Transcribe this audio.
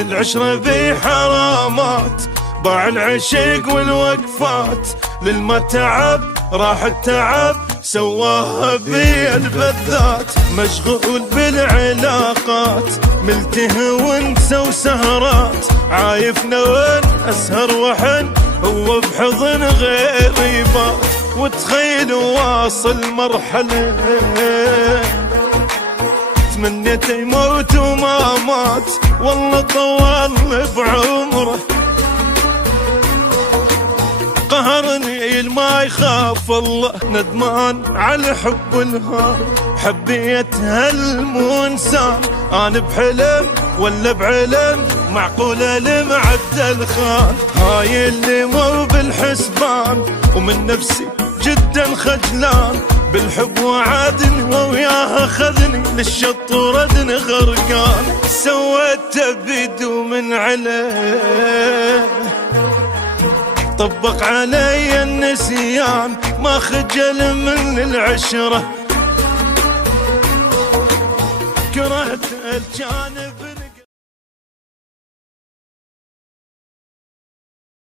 العشرة بحرامات، باع العشق والوقفات، للما تعب راح التعب سواها بيد بالذات. مشغول بالعلاقات ملتهي ونسى وسهرات، عايف نون اسهر وحن هو بحضن غيري بات. وتخيل واصل مرحلة تمنيت يموت وما مات، والله طول بعمره قهرني ما يخاف الله. ندمان على حب الهان، حبيت هالمنسان، انا بحلم ولا بعلم معقولة المعدل خان. هاي اللي مو بالحسبان ومن نفسي جدا خجلان، بالحب وعدني وياها خذني للشط وردني غرقان. سويت بيدو من عليه طبق علي النسيان، ما خجل من العشرة كرهت الجانب.